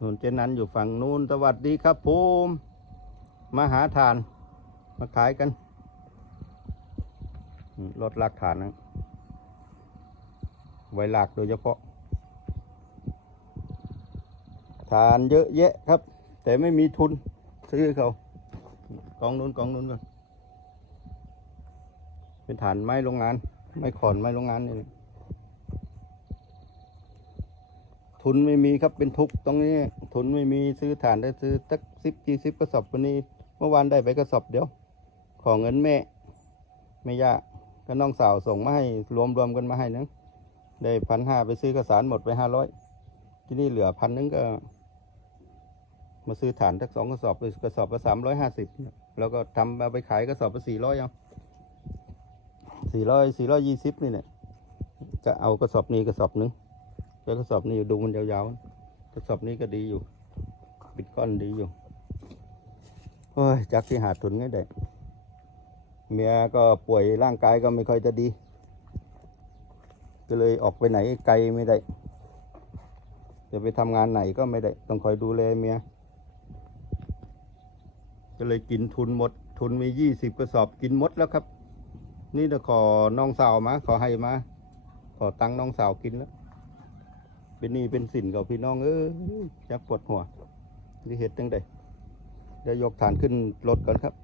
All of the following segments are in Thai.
นู่นเจนั้นอยู่ฝั่งนู้นสวัสดีครับผมมาหาทาน มาขายกันอืมรถลากฐานนะไว้ลากโดยเฉพาะ ฐานเยอะแยะครับ แต่ไม่มีทุน ซื้อเขากองนู้นกองนู้นก่อนเป็นฐานไม้โรงงาน ไม้ขอนไม้โรงงานนี่ ทุนไม่มีครับเป็นทุกตรงนี้ ทุนไม่มีซื้อฐานได้ซื้อสักสิบกี่สิบกระสอบวันนี้ เมื่อวานได้ไปกระสอบเดียว ของเงินแม่ไม่ยากก็น้องสาวส่งมาให้รวมรวมๆกันมาให้นึงได้พันห้าไปซื้อกระสานหมดไปห้าร้อยที่นี่เหลือพันนึงก็ มาซื้อฐานสักสองกระสอบไปกระสอบละสามร้อยห้าสิบแล้วก็ทำเอาไปขายกระสอบละสี่ร้อยเอาสี่ร้อยสี่ร้อยยี่สิบนี่แหละจะเอากระสอบนี้กระสอบนึง แล้วกระสอบนี้ดูมันยาวๆกระสอบนี้ก็ดีอยู่บิดก้อนดีอยู่โอ้ยจากที่หาทุนไงได้เมียก็ป่วยร่างกายก็ไม่ค่อยจะดี ก็เลยออกไปไหนไกลไม่ได้ จะไปทำงานไหนก็ไม่ได้ ต้องคอยดูแลเมียก็เลยกินทุนหมด ทุนมียี่สิบกระสอบกินหมดแล้วครับ นี่จะขอน้องสาวมา ขอให้มา ขอตังน้องสาวกินแล้ว เป็นนี่เป็นสินกับพี่น้องเออจักปวดหัวที่เหตุตั้งใดเดี๋ยวยกฐานขึ้นรถก่อนครับ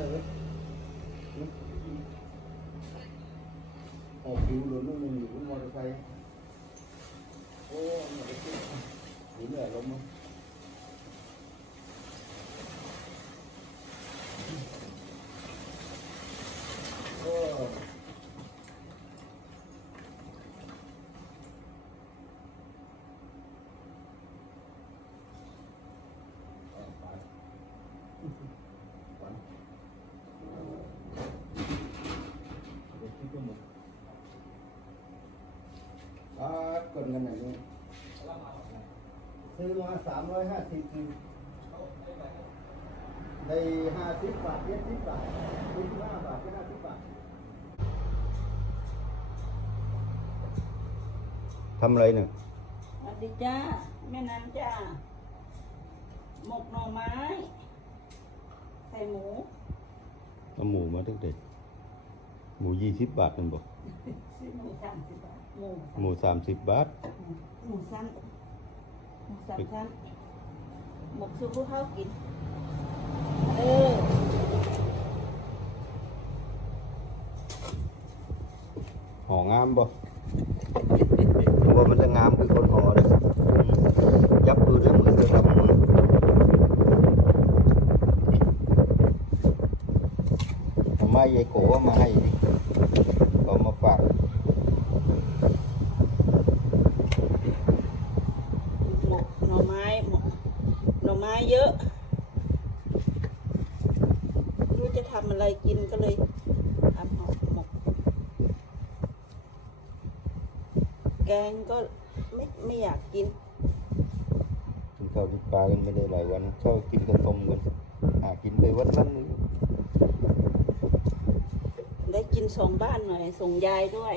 เห็นที่ไหนเลยออกผิวหรือไม่มีอยู่มอเตอร์ไซค์โอ้มอเตอร์ไซค์หรือเหนื่อยล้มมั้งโอ้ อ่ากดเงินไหนนี่ ซื้อมาสามร้อยห้าสิบได้ห้าสิบบาทเจ็ดสิบบาทสิบห้าบาทก็ห้าสิบบาททำอะไรหนึ่งสวัสดีจ้าแม่นันจ้าหมกหน่อไม้ ใส่หมูเอาหมูมาตั้งแต่หมูยี่สิบบาทนั่นบอกซื้อหมูสามสิบบาทหมูหมูสามสิบบาท หมูสั้นหมู สามชั้นหมกซุปผู้เข้ากิน เออห่องามบ่บ่มันจะงามคือคนห่อเลยยับมือด้วยมือจะทำมือทำไมยายโกมาให้เอามาฝาก ม้เยอะไม่รู้จะทำอะไรกินก็เลยทำหมกหมก แกงก็ไม่ไม่อยากกิน กินข้าวกินปลากันไม่ได้หลายวันชอบกินกระต้มกันหากินไปวันละนึงได้กินส่งบ้านหน่อยส่งยายด้วย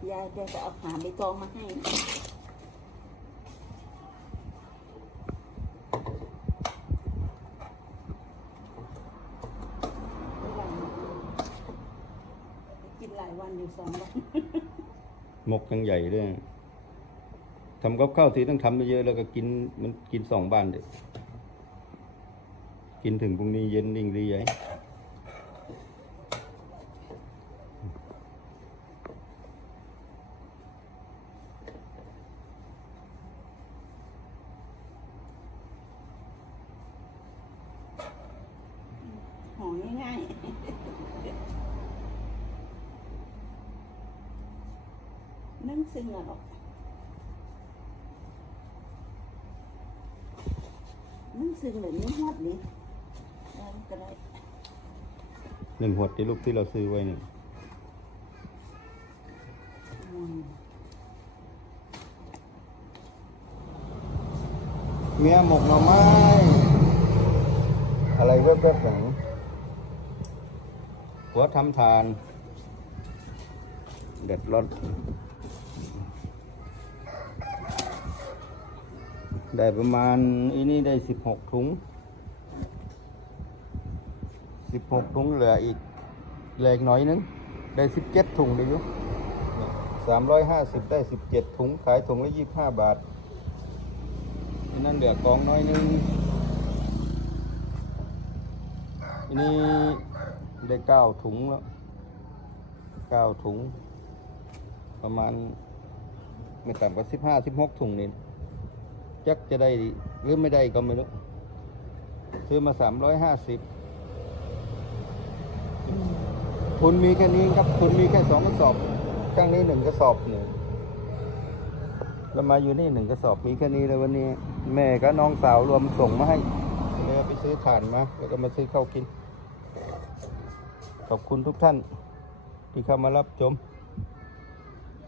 ยาย แกจะเอาหาใบตองมาให้กินหลายวันอยู่สองวันหมกยังใหญ่ด้วยทำกับข้าวทีต้องทำเยอะแล้วก็กินมันกินสองบ้านเด็กกินถึงพรุ่งนี้เย็นดิ่งดีใหญ่ หอง่ายๆ นึ่ งซึ่งอะหรอกนึ่งซึ่งแบบนี้ฮอดดิแล้วก็ได้หนึ่งหวดที่ลูกที่เราซื้อไว้หนึ่งอืมเมียหมกหน่อไม้ อะไรแวบๆหนังหัวทำทาน เด็ดรส ได้ประมาณอีนี่ได้สิบหกถุงสิบหกถุงเหลืออีกเหลืออีกน่อยนึง ได้สิบเจ็ดถุงเดียวสามร้อยห้าสิบได้สิบเจ็ดถุง ขายถุงละยี่สิบห้าบาทนนั้นเหลือกองน้อยนึงอันนี้ได้เก้าถุงแล้วเก้าถุง ประมาณไม่ต่ำกว่าสิบห้าสิบหกถุงนี่ จักจะได้หรือไม่ได้ก็ไม่รู้ซื้อมาสามร้อยห้าสิบทุนมีแค่นี้ครับทุนมีแค่สองกระสอบข้างนี้หนึ่งกระสอบหนึ่งแล้วมาอยู่นี่หนึ่งกระสอบมีแค่นี้เลยวันนี้ แม่กับน้องสาวรวมส่งมาให้เลยไปซื้อถ่านมาแล้วก็มาซื้อข้าวกิน ขอบคุณทุกท่านที่เข้ามารับชม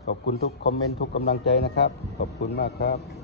ขอบคุณทุกคอมเมนต์ทุกกำลังใจนะครับ ขอบคุณมากครับ